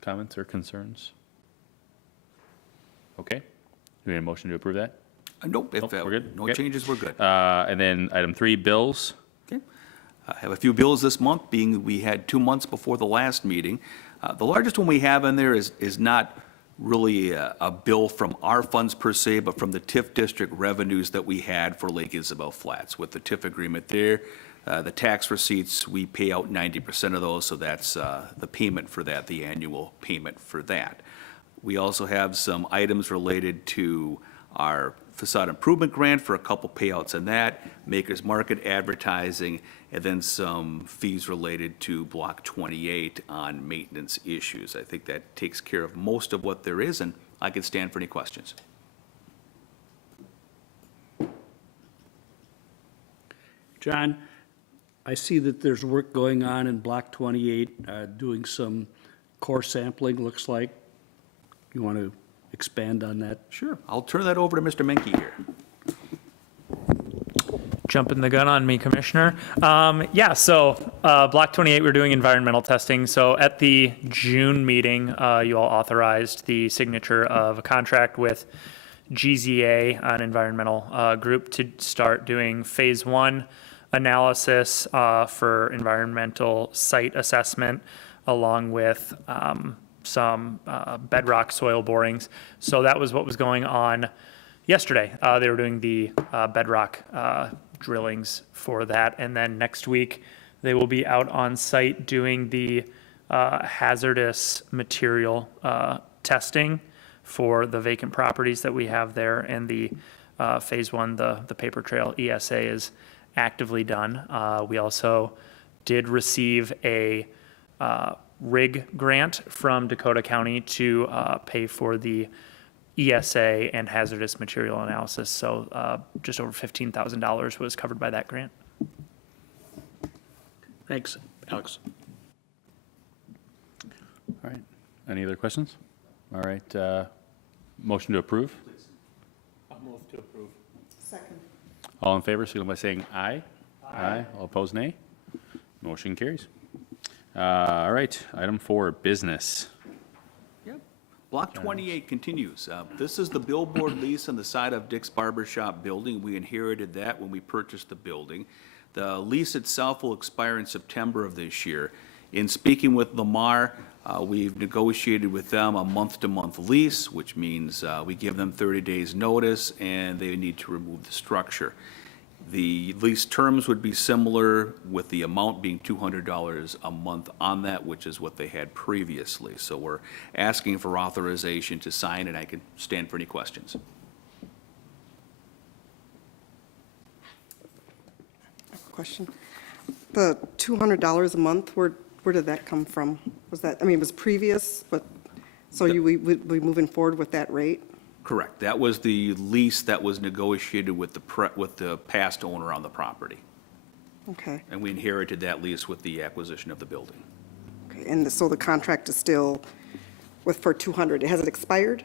comments or concerns? Okay. Do we need a motion to approve that? Nope, if Nope, we're good? no Okay. changes, we're good. And then item 3, bills. Okay. I have a few bills this month, being we had 2 months before the last meeting. The largest one we have in there is not really a bill from our funds per se, but from the TIF district revenues that we had for Lake Isabel Flats. With the TIF agreement there, the tax receipts, we pay out 90% of those, so that's the payment for that, the annual payment for that. We also have some items related to our facade improvement grant for a couple payouts on that, Maker's Market advertising, and then some fees related to Block 28 on maintenance issues. I think that takes care of most of what there is, and I can stand for any questions. John, I see that there's work going on in Block 28, doing some core sampling, looks like. You want to expand on that? Sure. I'll turn that over to Mr. Menke here. Jumping the gun on me, Commissioner. Yeah, so Block 28, we're doing environmental testing. So at the June meeting, you all authorized the signature of a contract with GZA, an environmental group, to start doing phase 1 analysis for environmental site assessment, along with some bedrock soil borings. So that was what was going on yesterday. They were doing the bedrock drillings for that. And then next week, they will be out on site doing the hazardous material testing for the vacant properties that we have there. And the phase 1, the paper trail ESA, is actively done. We also did receive a RIG grant from Dakota County to pay for the ESA and hazardous material analysis. So just over $15,000 was covered by that grant. Thanks, Alex. All right. Any other questions? All right. Motion to approve. I'll move to approve. Second. All in favor, signal by saying aye. Aye. All opposed, nay. Motion carries. All right. Item 4, business. Yep. Block 28 continues. This is the billboard lease on the side of Dick's Barber Shop building. We inherited that when we purchased the building. The lease itself will expire in September of this year. In speaking with Lamar, we've negotiated with them a month-to-month lease, which means we give them 30 days' notice, and they need to remove the structure. The lease terms would be similar, with the amount being $200 a month on that, which is what they had previously. So we're asking for authorization to sign, and I can stand for any questions. Question. The $200 a month, where did that come from? Was that, I mean, it was previous, but, so we would be moving forward with that rate? Correct. That was the lease that was negotiated with the past owner on the property. Okay. And we inherited that lease with the acquisition of the building. Okay, and so the contract is still for 200, has it expired?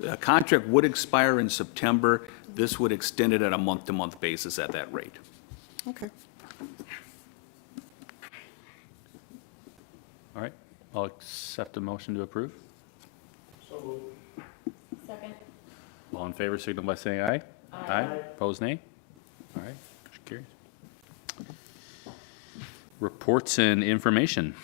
The contract would expire in September. This would extend it at a month-to-month basis at that rate. Okay. All right. I'll accept a motion to approve. Second. All in favor, signal by saying aye. Aye. Opposed, nay. All right. Motion carries. Reports and information.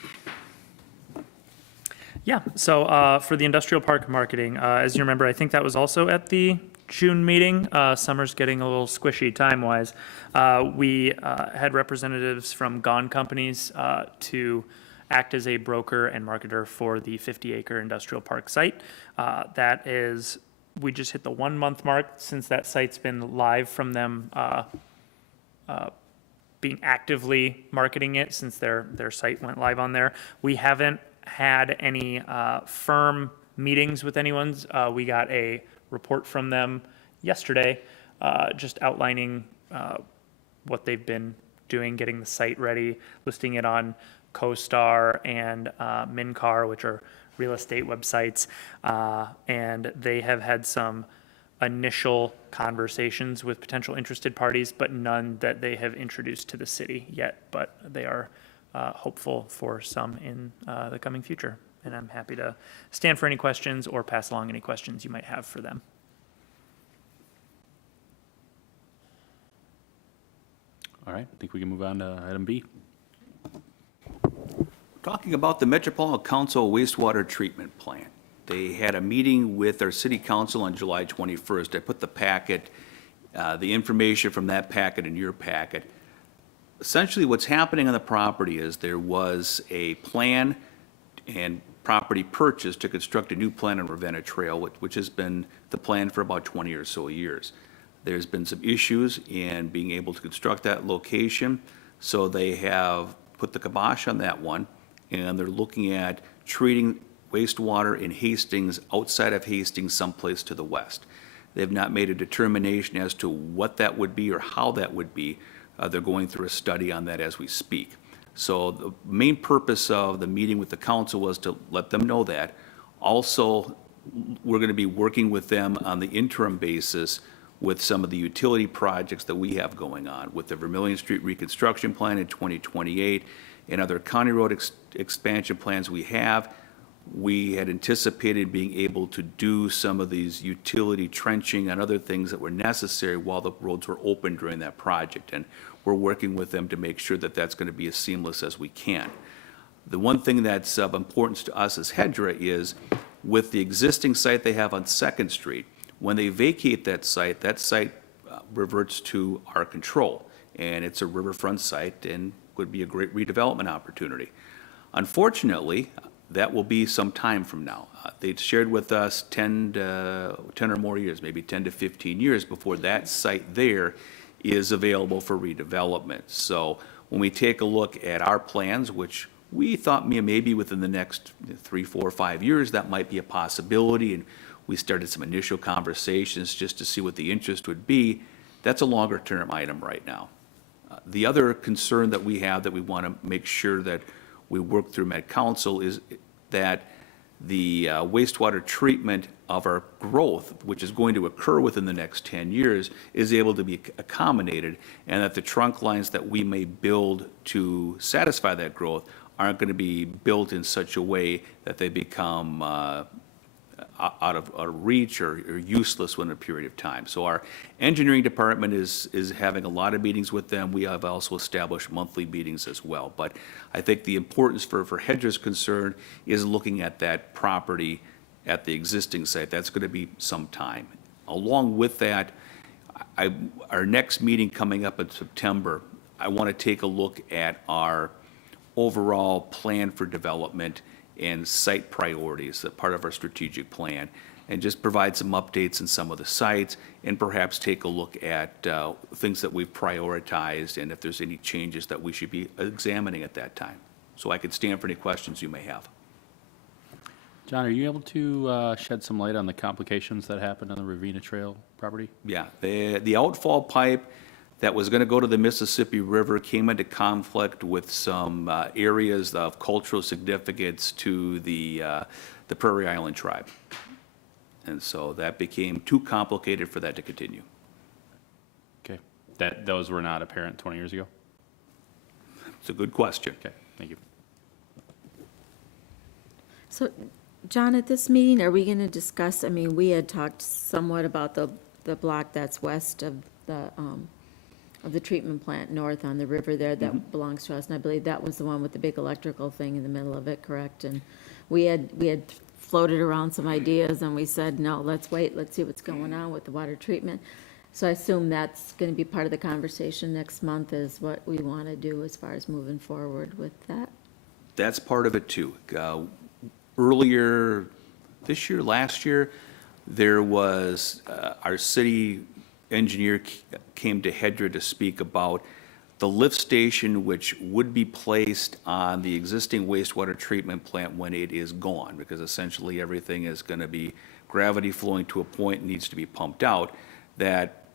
Yeah, so for the industrial park marketing, as you remember, I think that was also at the June meeting. Summer's getting a little squishy time-wise. We had representatives from Gone Companies to act as a broker and marketer for the 50-acre industrial park site. That is, we just hit the 1-month mark since that site's been live from them being actively marketing it since their site went live on there. We haven't had any firm meetings with anyone. We got a report from them yesterday just outlining what they've been doing, getting the site ready, listing it on CoStar and Mincar, which are real estate websites. And they have had some initial conversations with potential interested parties, but none that they have introduced to the city yet. But they are hopeful for some in the coming future. And I'm happy to stand for any questions or pass along any questions you might have for them. All right, I think we can move on to item B. Talking about the Metropolitan Council wastewater treatment plant. They had a meeting with our city council on July 21st. I put the packet, the information from that packet in your packet. Essentially, what's happening on the property is there was a plan and property purchase to construct a new plant on Ravenna Trail, which has been the plan for about 20 or so years. There's been some issues in being able to construct that location, so they have put the kibosh on that one, and they're looking at treating wastewater in Hastings, outside of Hastings, someplace to the west. They've not made a determination as to what that would be or how that would be. They're going through a study on that as we speak. So the main purpose of the meeting with the council was to let them know that. Also, we're going to be working with them on the interim basis with some of the utility projects that we have going on, with the Vermillion Street reconstruction plan in 2028 and other county road expansion plans we have. We had anticipated being able to do some of these utility trenching and other things that were necessary while the roads were open during that project. And we're working with them to make sure that that's going to be as seamless as we can. The one thing that's of importance to us as HEDRA is with the existing site they have on Second Street, when they vacate that site reverts to our control. And it's a riverfront site and would be a great redevelopment opportunity. Unfortunately, that will be some time from now. They'd shared with us 10 or more years, maybe 10 to 15 years before that site there is available for redevelopment. So when we take a look at our plans, which we thought maybe within the next 3, 4, 5 years, that might be a possibility, and we started some initial conversations just to see what the interest would be, that's a longer term item right now. The other concern that we have that we want to make sure that we work through Met Council is that the wastewater treatment of our growth, which is going to occur within the next 10 years, is able to be accommodated, and that the trunk lines that we may build to satisfy that growth aren't going to be built in such a way that they become out of reach or useless within a period of time. So our engineering department is having a lot of meetings with them. We have also established monthly meetings as well. But I think the importance for HEDRA's concern is looking at that property at the existing site. That's going to be some time. Along with that, our next meeting coming up in September, I want to take a look at our overall plan for development and site priorities, that part of our strategic plan, and just provide some updates on some of the sites, and perhaps take a look at things that we've prioritized, and if there's any changes that we should be examining at that time. So I could stand for any questions you may have. John, are you able to shed some light on the complications that happened on the Ravenna Trail property? Yeah, the outfall pipe that was going to go to the Mississippi River came into conflict with some areas of cultural significance to the Prairie Island tribe. And so that became too complicated for that to continue. Okay, those were not apparent 20 years ago? It's a good question. Okay, thank you. So, John, at this meeting, are we going to discuss, I mean, we had talked somewhat about the block that's west of the treatment plant north on the river there that belongs to us, and I believe that was the one with the big electrical thing in the middle of it, correct? And we had floated around some ideas, and we said, no, let's wait, let's see what's going on with the water treatment. So I assume that's going to be part of the conversation next month, is what we want to do as far as moving forward with that. That's part of it too. Earlier this year, last year, there was, our city engineer came to HEDRA to speak about the lift station which would be placed on the existing wastewater treatment plant when it is gone, because essentially everything is going to be gravity flowing to a point and needs to be pumped out, that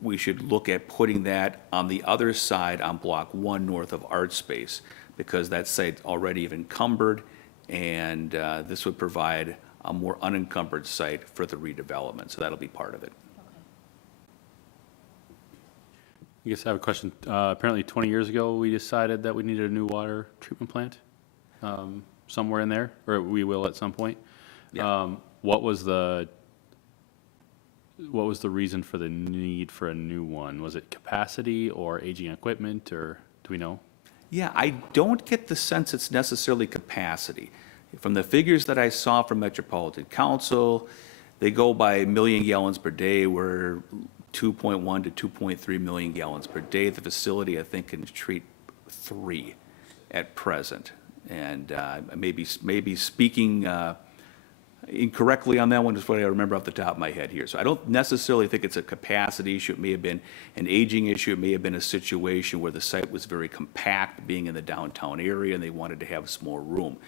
we should look at putting that on the other side on Block 1 north of Art Space, because that site's already encumbered, and this would provide a more unencumbered site for the redevelopment, so that'll be part of it. I guess I have a question. Apparently 20 years ago, we decided that we needed a new water treatment plant, somewhere in there, or we will at some point. Yeah. What was the reason for the need for a new one? Was it capacity or aging equipment, or do we know? Yeah, I don't get the sense it's necessarily capacity. From the figures that I saw from Metropolitan Council, they go by million gallons per day. We're 2.1 to 2.3 million gallons per day. The facility, I think, can treat 3 at present. And maybe speaking incorrectly on that one is what I remember off the top of my head here. So I don't necessarily think it's a capacity issue. It may have been an aging issue. It may have been a situation where the site was very compact, being in the downtown area, and they wanted to have some more room.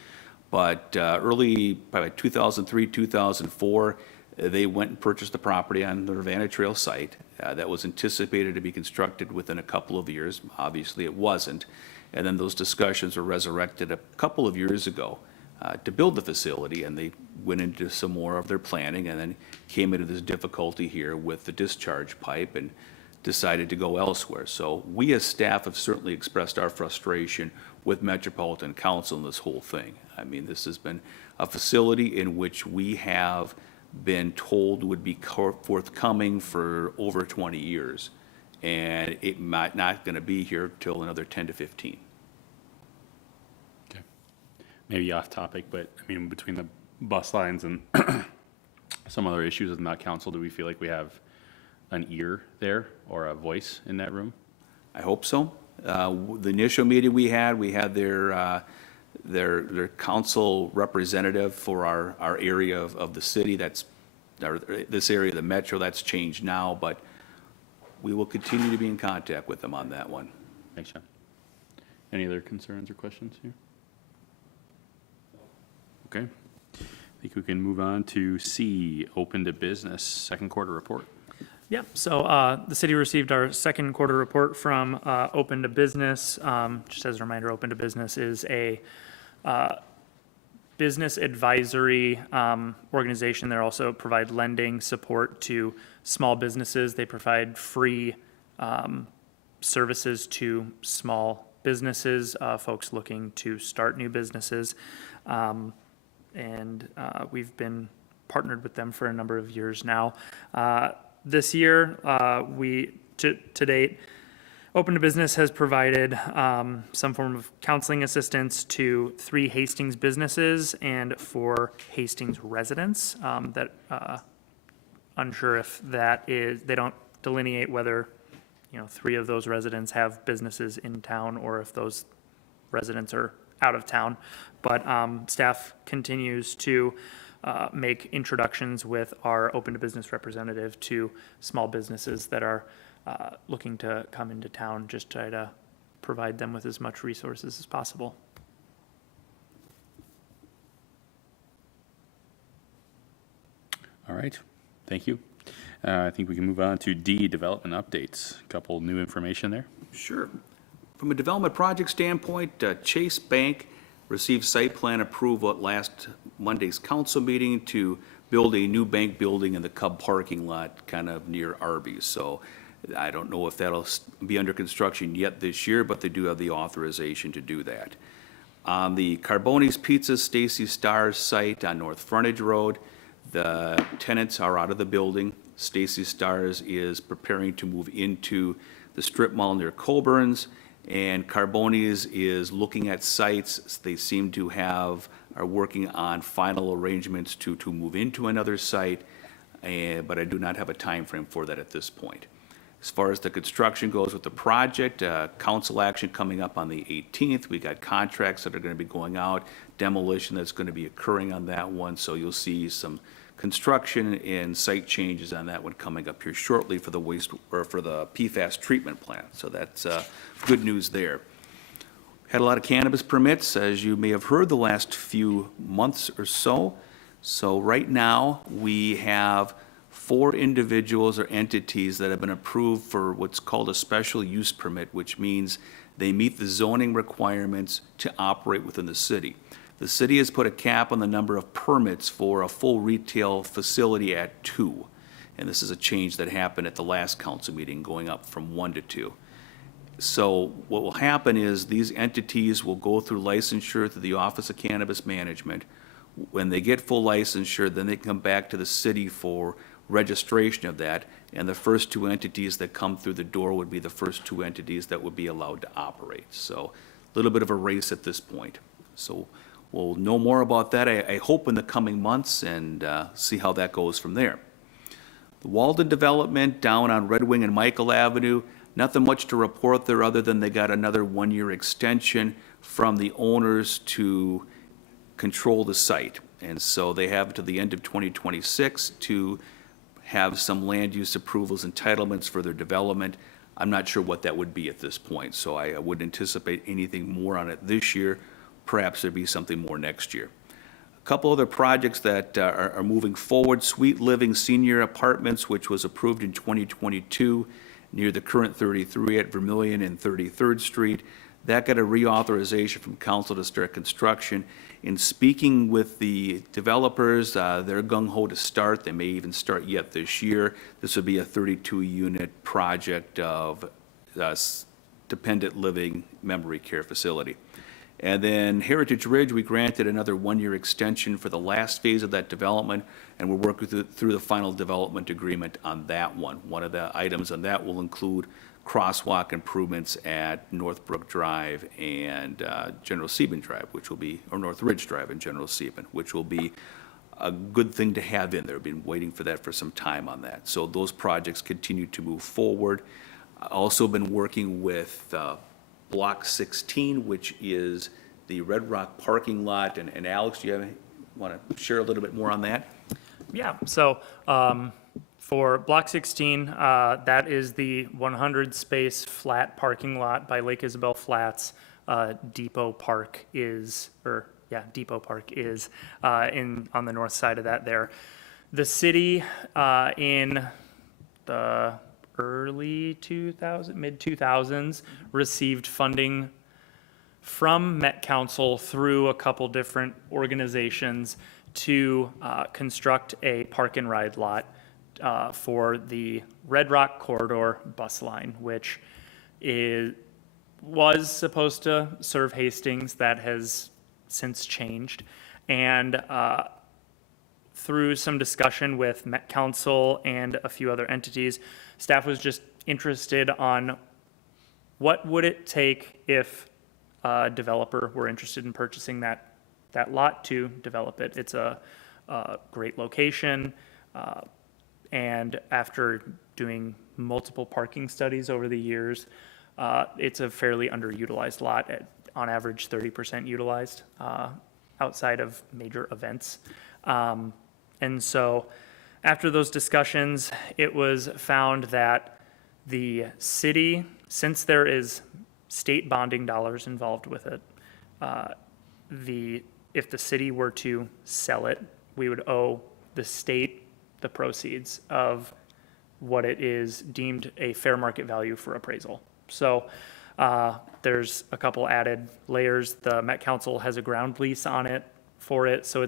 But early, by 2003, 2004, they went and purchased the property on the Ravenna Trail site that was anticipated to be constructed within a couple of years. Obviously, it wasn't. And then those discussions were resurrected a couple of years ago to build the facility, and they went into some more of their planning and then came into this difficulty here with the discharge pipe and decided to go elsewhere. So we as staff have certainly expressed our frustration with Metropolitan Council in this whole thing. I mean, this has been a facility in which we have been told would be forthcoming for over 20 years, and it might not going to be here till another 10 to 15. Okay. Maybe off topic, but I mean, between the bus lines and some other issues with Met Council, do we feel like we have an ear there or a voice in that room? I hope so. The initial meeting we had their council representative for our area of the city. That's this area of the metro. That's changed now, but we will continue to be in contact with them on that one. Thanks, John. Any other concerns or questions here? Okay. I think we can move on to C, open to business, second quarter report. Yep, so the city received our second quarter report from Open to Business. Just as a reminder, Open to Business is a business advisory organization. They also provide lending support to small businesses. They provide free services to small businesses, folks looking to start new businesses. And we've been partnered with them for a number of years now. This year, to date, Open to Business has provided some form of counseling assistance to 3 Hastings businesses and 4 Hastings residents. Unsure if that is, they don't delineate whether, 3 of those residents have businesses in town or if those residents are out of town. But staff continues to make introductions with our Open to Business representative to small businesses that are looking to come into town, just try to provide them with as much resources as possible. All right, thank you. I think we can move on to D, development updates. A couple new information there. Sure. From a development project standpoint, Chase Bank received site plan approval at last Monday's council meeting to build a new bank building in the Cub parking lot kind of near Arby's. So I don't know if that'll be under construction yet this year, but they do have the authorization to do that. On the Carboni's Pizza Stacy Star's site on North Frontage Road, the tenants are out of the building. Stacy Star's is preparing to move into the strip mall near Colburn's, and Carboni's is looking at sites. They seem to are working on final arrangements to move into another site, but I do not have a time frame for that at this point. As far as the construction goes with the project, council action coming up on the 18th. We got contracts that are going to be going out, demolition that's going to be occurring on that one. So you'll see some construction and site changes on that one coming up here shortly for the for the PFAS treatment plant. So that's good news there. Had a lot of cannabis permits, as you may have heard, the last few months or so. So right now, we have 4 individuals or entities that have been approved for what's called a special use permit, which means they meet the zoning requirements to operate within the city. The city has put a cap on the number of permits for a full retail facility at 2. And this is a change that happened at the last council meeting, going up from 1 to 2. So what will happen is these entities will go through licensure through the Office of Cannabis Management. When they get full licensure, then they come back to the city for registration of that, and the first two entities that come through the door would be the first two entities that would be allowed to operate. So a little bit of a race at this point. So we'll know more about that, I hope, in the coming months, and see how that goes from there. The Walden development down on Red Wing and Michael Avenue, nothing much to report there other than they got another one-year extension from the owners to control the site. And so they have to the end of 2026 to have some land use approvals, entitlements for their development. I'm not sure what that would be at this point, so I wouldn't anticipate anything more on it this year. Perhaps there'd be something more next year. A couple other projects that are moving forward, Sweet Living Senior Apartments, which was approved in 2022 near the current 33 at Vermillion and 33rd Street. That got a reauthorization from council to start construction. In speaking with the developers, they're gung-ho to start. They may even start yet this year. This would be a 32-unit project of dependent living memory care facility. And then Heritage Ridge, we granted another one-year extension for the last phase of that development, and we're working through the final development agreement on that one. One of the items on that will include crosswalk improvements at Northbrook Drive and General Sieben Drive, which will be, or North Ridge Drive and General Sieben, which will be a good thing to have in there. We've been waiting for that for some time on that. So those projects continue to move forward. Also been working with Block 16, which is the Red Rock parking lot. And Alex, do you want to share a little bit more on that? Yeah, so for Block 16, that is the 100-space flat parking lot by Lake Isabel Flats. Depot Park is on the north side of that there. The city in the early mid-2000s, received funding from Met Council through a couple different organizations to construct a park and ride lot for the Red Rock Corridor bus line, which was supposed to serve Hastings. That has since changed. And through some discussion with Met Council and a few other entities, staff was just interested on what would it take if a developer were interested in purchasing that lot to develop it. It's a great location, and after doing multiple parking studies over the years, it's a fairly underutilized lot, on average 30% utilized outside of major events. And so after those discussions, it was found that the city, since there is state bonding dollars involved with it, if the city were to sell it, we would owe the state the proceeds of what it is deemed a fair market value for appraisal. So there's a couple added layers. The Met Council has a ground lease on it for it, so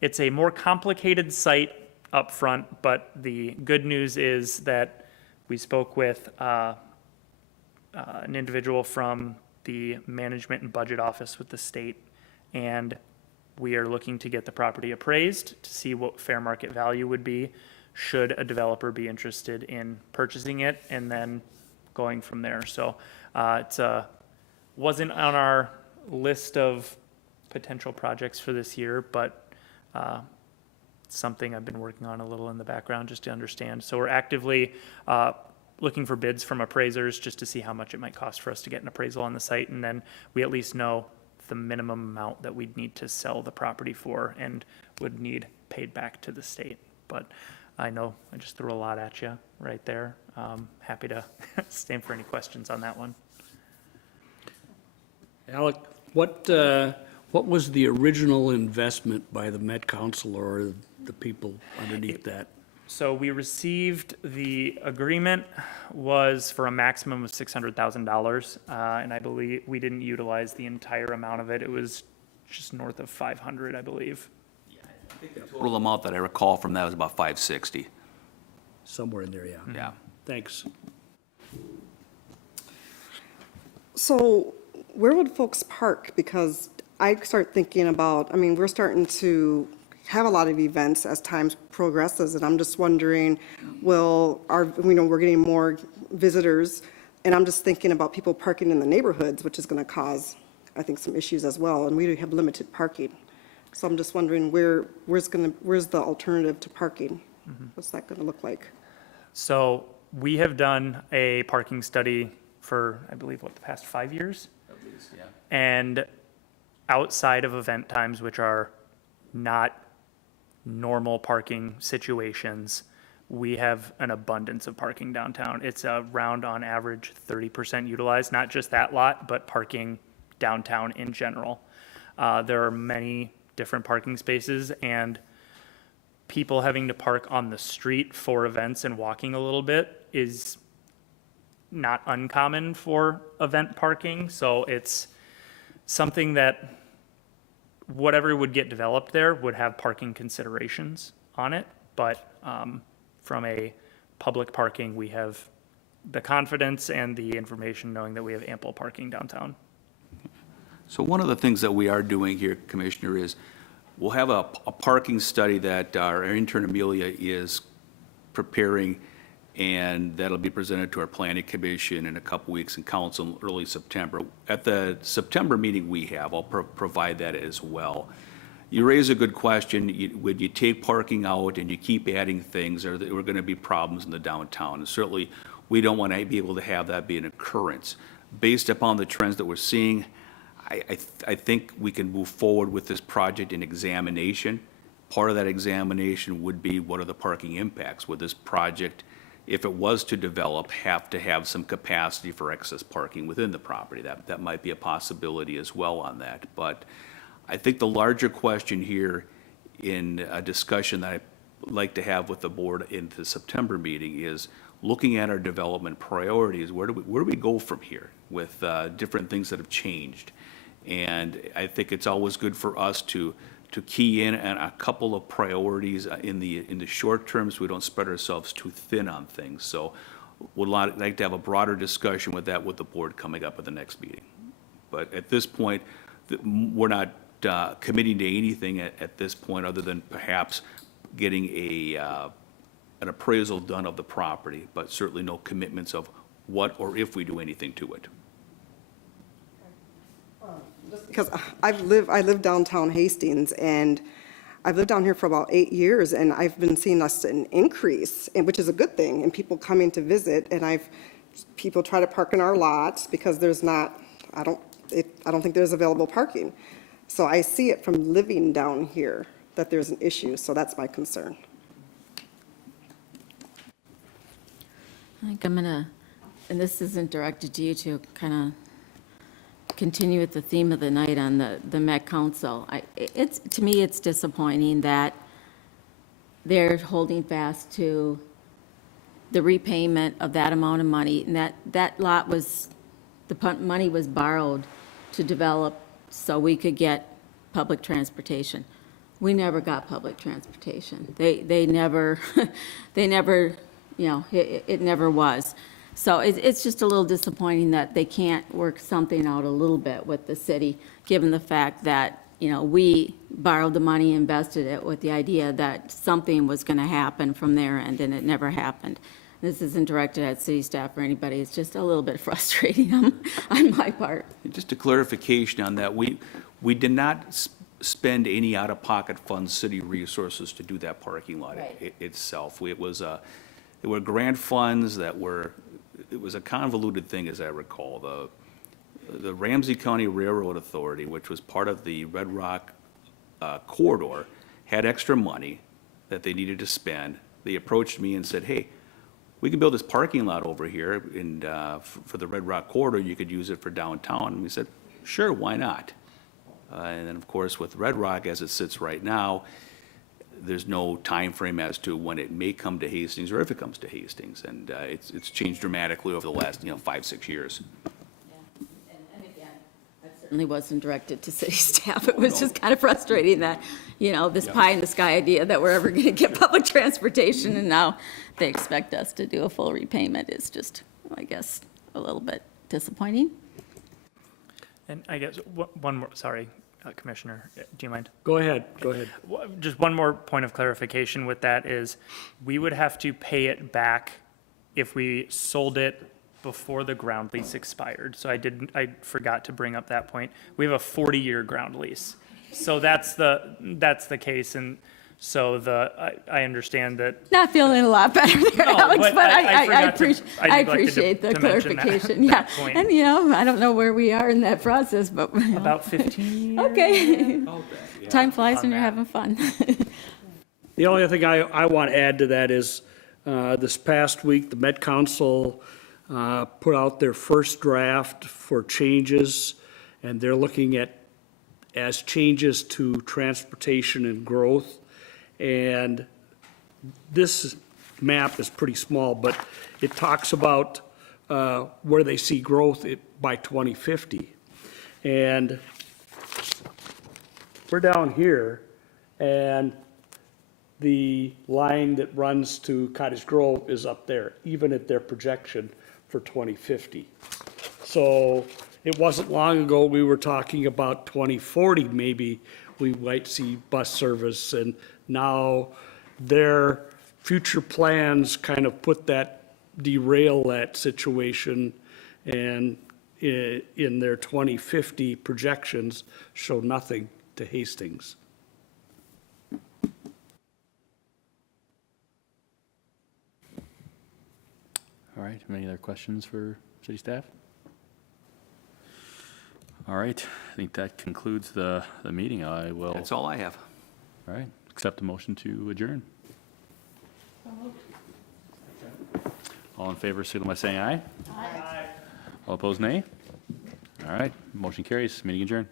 it's a more complicated site up front, but the good news is that we spoke with an individual from the management and budget office with the state, and we are looking to get the property appraised to see what fair market value would be should a developer be interested in purchasing it, and then going from there. So it wasn't on our list of potential projects for this year, but something I've been working on a little in the background just to understand. So we're actively looking for bids from appraisers just to see how much it might cost for us to get an appraisal on the site, and then we at least know the minimum amount that we'd need to sell the property for and would need paid back to the state. But I know I just threw a lot at you right there. Happy to stand for any questions on that one. Alec, what was the original investment by the Met Council or the people underneath that? So we received, the agreement was for a maximum of $600,000, and I believe we didn't utilize the entire amount of it. It was just north of 500, I believe. I think the total amount that I recall from that was about 560. Somewhere in there, yeah. Yeah. Thanks. So where would folks park? Because I start thinking about, I mean, we're starting to have a lot of events as time progresses, and I'm just wondering, well, we're getting more visitors, and I'm just thinking about people parking in the neighborhoods, which is going to cause, I think, some issues as well, and we have limited parking. So I'm just wondering where's the alternative to parking? What's that going to look like? So we have done a parking study for, I believe, the past 5 years? At least, yeah. And outside of event times, which are not normal parking situations, we have an abundance of parking downtown. It's around, on average, 30% utilized, not just that lot, but parking downtown in general. There are many different parking spaces, and people having to park on the street for events and walking a little bit is not uncommon for event parking. So it's something that whatever would get developed there would have parking considerations on it. But from a public parking, we have the confidence and the information knowing that we have ample parking downtown. So one of the things that we are doing here, Commissioner, is we'll have a parking study that our intern Amelia is preparing, and that'll be presented to our planning commission in a couple weeks and council in early September. At the September meeting we have, I'll provide that as well. You raise a good question. When you take parking out and you keep adding things, are there going to be problems in the downtown? And certainly, we don't want to be able to have that be an occurrence. Based upon the trends that we're seeing, I think we can move forward with this project in examination. Part of that examination would be, what are the parking impacts? Would this project, if it was to develop, have to have some capacity for excess parking within the property? That might be a possibility as well on that. But I think the larger question here, in a discussion that I'd like to have with the board in the September meeting, is looking at our development priorities. Where do we go from here with different things that have changed? And I think it's always good for us to key in on a couple of priorities in the short term, so we don't spread ourselves too thin on things. So would like to have a broader discussion with that with the board coming up at the next meeting. But at this point, we're not committing to anything at this point, other than perhaps getting an appraisal done of the property, but certainly no commitments of what or if we do anything to it. Because I live downtown Hastings, and I've lived down here for about 8 years, and I've been seeing an increase, which is a good thing, and people coming to visit, and people try to park in our lots because there's not, I don't think there's available parking. So I see it from living down here that there's an issue, so that's my concern. I think I'm gonna, and this isn't directed to you, to kind of continue with the theme of the night on the Met Council. To me, it's disappointing that they're holding fast to the repayment of that amount of money, and that lot was, money was borrowed to develop so we could get public transportation. We never got public transportation. They never, it never was. So it's just a little disappointing that they can't work something out a little bit with the city, given the fact that, we borrowed the money, invested it with the idea that something was going to happen from their end, and it never happened. This isn't directed at city staff or anybody. It's just a little bit frustrating on my part. Just a clarification on that, we did not spend any out-of-pocket funds, city resources, to do that parking lot Right. itself. There were grant funds it was a convoluted thing, as I recall. The Ramsey County Railroad Authority, which was part of the Red Rock corridor, had extra money that they needed to spend. They approached me and said, hey, we can build this parking lot over here, and for the Red Rock corridor, you could use it for downtown. And we said, sure, why not? And then, of course, with Red Rock, as it sits right now, there's no time frame as to when it may come to Hastings or if it comes to Hastings. And it's changed dramatically over the last, 5-6 years. And again, that certainly wasn't directed to city staff. It was just kind of frustrating that, this pie in the sky idea that we're ever going to get public transportation, and now they expect us to do a full repayment is just, I guess, a little bit disappointing. And I guess one more, sorry, Commissioner, do you mind? Go ahead, go ahead. Just one more point of clarification with that is, we would have to pay it back if we sold it before the ground lease expired. So I forgot to bring up that point. We have a 40-year ground lease. So that's the case, and so I understand that. Not feeling a lot better there, No, Alex, but but I I forgot to- appreciate, I I neglected appreciate the to mention that- clarification, yeah. that point. And, you know, I don't know where we are in that process, but, About 15 years. okay. Time flies when you're that. having fun. The only other thing I want to add to that is, this past week, the Met Council put out their first draft for changes, and they're looking at as changes to transportation and growth. And this map is pretty small, but it talks about where they see growth by 2050. And we're down here, and the line that runs to Cottage Grove is up there, even at their projection for 2050. So it wasn't long ago, we were talking about 2040, maybe we might see bus service, and now their future plans kind of derail that situation, and in their 2050 projections show nothing to Hastings. All right, any other questions for city staff? All right, I think that concludes the meeting. I will, That's all I have. all right, accept the motion to adjourn. All in favor, signal by saying aye. Aye. All opposed, nay. All right, motion carries, meeting adjourned.